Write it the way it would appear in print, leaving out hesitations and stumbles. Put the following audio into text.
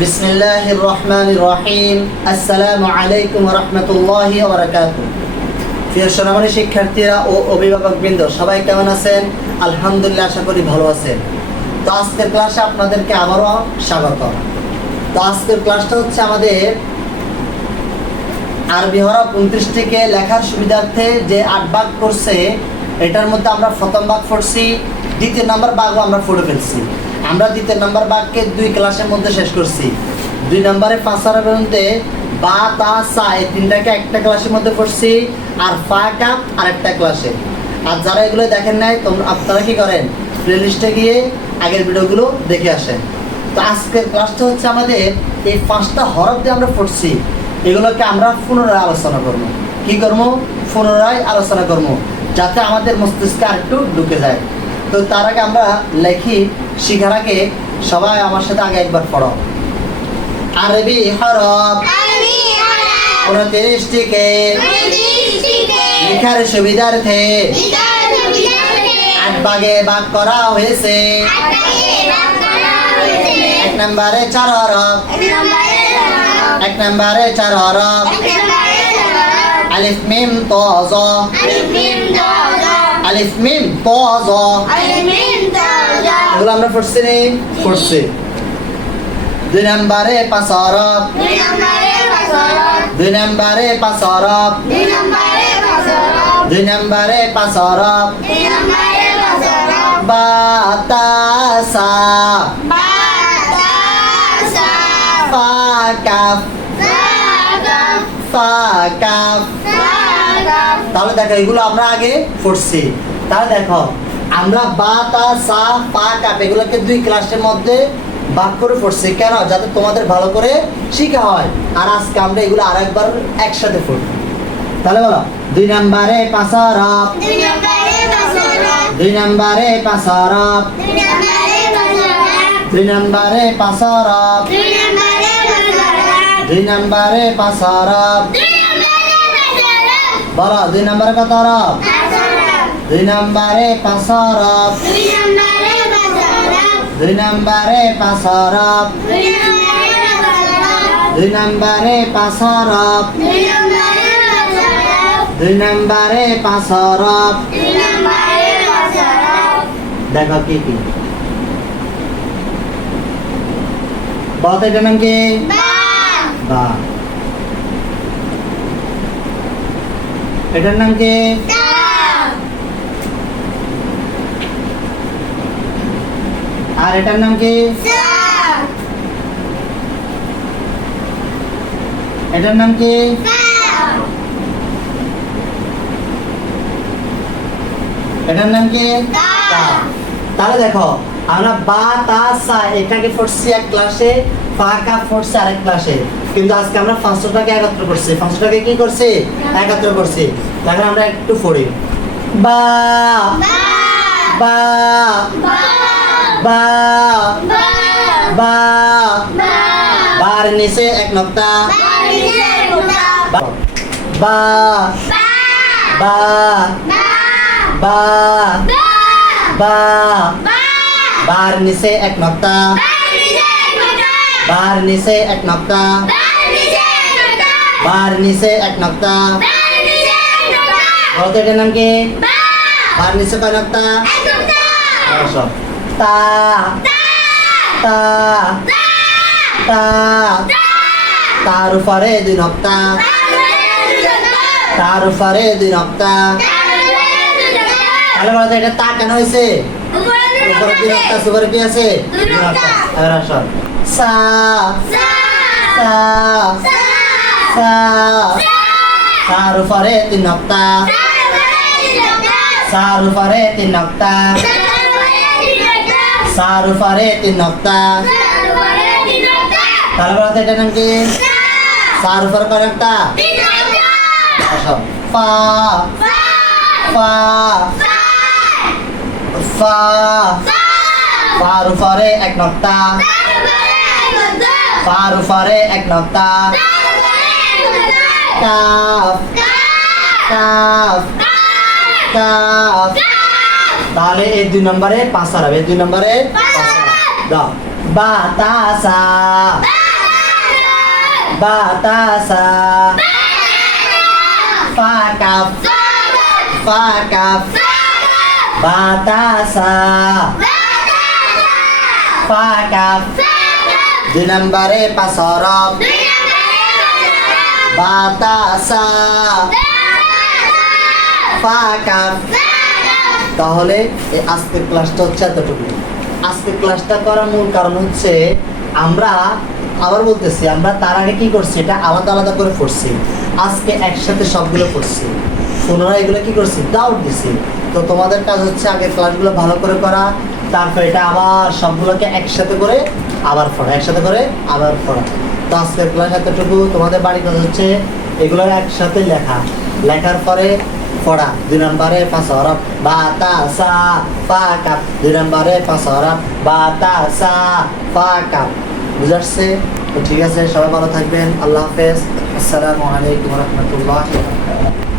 বিসমিল্লাহির রহমানির রহিম। আসসালামু আলাইকুম ওয়া রাহমাতুল্লাহি ওয়া বারাকাতুহু। প্রিয় সোনামণি শিক্ষার্থীরা ও অভিভাবকবৃন্দ, সবাই কেমন আছেন? আলহামদুলিল্লাহ, আশা করি ভালো আছেন। তো আজকের ক্লাসে আপনাদেরকে আবারও স্বাগত। তো আজকের ক্লাসটা হচ্ছে আমাদের আরবি হরফ 29টিকে লেখার সুবিধার্থে যে 8 ভাগ করছে, এটার মধ্যে আমরা প্রথম ভাগ পড়ছি, দ্বিতীয় নম্বর ভাগও আমরা পড়ে ফেলছি। আমরা দ্বিতীয় নম্বর ভাগকে 2 ক্লাসের মধ্যে শেষ করছি। 2 নম্বরে 5 হরফের মধ্যে বা, তা, সা এই 3টাকে একটা ক্লাসের মধ্যে পড়ছি, আর ফা, কাফ আরেকটা ক্লাসে। আর যারা এগুলো দেখেন নাই, আপনারা কি করেন, প্লেলিস্টে গিয়ে আগের ভিডিওগুলো দেখে আসেন। তো আজকের ক্লাসটা হচ্ছে আমাদের এই 5টা হরফ দিয়ে আমরা পড়ছি, এগুলোকে আমরা পুনরায় আলোচনা করবো। কি করবো? পুনরায় আলোচনা করবো, যাতে আমাদের মস্তিষ্কে আরেকটু ঢুকে যায়। তো তার আগে আমরা লেখি শিখার আগে সবাই আমার সাথে আগে একবার পড়ো। আরবি হরফ 29টিকে লেখার সুবিধার্থে 8 ভাগে ভাগ করা হয়েছে। 1 নম্বরে 4 হরফ। 1 নম্বরে 4 হরফ আলিফ মিম ত জ। আলিফ মিম ত জ, এগুলো আমরা পড়ছি নি? পড়ছি। 2 নম্বরে 5 হরফ। 2 নম্বরে 5 হরফ। 2 নম্বরে 5 হরফ বা, তা, সা, ফা, কাফ। ফা, কাফ। তাহলে দেখো, এগুলো আমরা আগে পড়ছি। তাহলে দেখো, আমরা বা, তা, সা, ফা, কাফ এগুলোকে 2 ক্লাসের মধ্যে ভাগ করে পড়ছি। কেন? যাতে তোমাদের ভালো করে শেখা হয়। আর আজকে আমরা এগুলো আরেকবার একসাথে পড়ব। তাহলে বলো, 2 নম্বরে 5 হরফ। 2 নম্বরে 5 হরফ। 2 নম্বরে 5 হরফ। 2 নম্বরে 5 হরফ। বলো, 2 নম্বরে কত হরফ? 2 নম্বরে 5 হরফ। 2 নম্বরে 5 হরফ। 2 নম্বরে 5 হরফ। 2 নম্বরে 5 হরফ। দেখো কি কি বলতো, এটার নাম কি? বা। এটার নাম কি? আর এটার নাম কি? এটার নাম কি? এটার নাম কি? তাহলে দেখো, আমরা বা, তা, সা এটাকে পড়ছি এক ক্লাসে, ফা, কাফ পড়ছি আরেক ক্লাসে। কিন্তু আজকে আমরা 5টাকে একত্র করছি। 5টাকে কি করছি? একত্র করছি। তাহলে আমরা একটু পড়ি। বা, বা, বা, বা, বার নিচে 1 নক্তা। বা, বা, বা, বা, বার নিচে 1 নক্তা। বার নিচে 1 নক্তা। বার নিচে 1 নক্তা। বলতো, এটার নাম কি? বার নিচে কয় নক্তা? তা, তা, তা, তার উপরে 2 নক্তা। তার উপরে 2 নক্তা। তাহলে বলতো, এটা তা কেন হয়েছে? উপরে 2 নক্তা, উপরে কি আছে? 2 নক্তা। এবার আসো, সা, সা, সা, তার উপরে 3 নক্তা। সার উপরে 3 নক্তা। সার উপরে 3 নক্তা। তাহলে বলতো, এটার নাম কি? সার উপরে কয় নক্তা? আসো, ফা, ফা, ফা, ফার উপরে 1 নক্তা। ফার উপরে 1 নক্তা। Calf, calf, calf. তাহলে এই 2 নম্বরে 5 হরফ। এই 2 নম্বরে 5 হরফ। দাও, বাতাসা, বাতাসা ফা কাফ ফা কাফ বাতাসা ফা কাফ 2 নম্বরে পাঁচ হরফ বাতাসা ফা কাফ। তাহলে এই আজকের ক্লাসটা হচ্ছে এতটুকু। আজকের ক্লাসটা করার মূল কারণ হচ্ছে আমরা আবার বলতেছি আমরা তার আগে কি করছি এটা আলাদা আলাদা করে পড়ছি, আজকে একসাথে সবগুলো পড়ছি, পুনরায় এগুলো কি করছি ডাউট দিছি। তো তোমাদের কাজ হচ্ছে আগে ক্লাসগুলো ভালো করে করা, তারপর এটা আবার সবগুলোকে একসাথে করে আবার পড়া, একসাথে করে আবার পড়া। তো আজকের ক্লাস এতটুকু। তোমাদের বাড়ির কাজ হচ্ছে এগুলো একসাথে লেখা, লেখার পরে পড়া। 2 নম্বরে পাঁচ হরফ বাতাসা ফা কাফ, 2 নম্বরে পাঁচ হরফ বাতাসা ফা কাফ। বুঝা আসছে? তো ঠিক আছে, সবাই ভালো থাকবেন। আল্লাহ হাফেজ। আসসালামু আলাইকুম ওয়া রাহমাতুল্লাহি ওয়া বারাকাতুহু।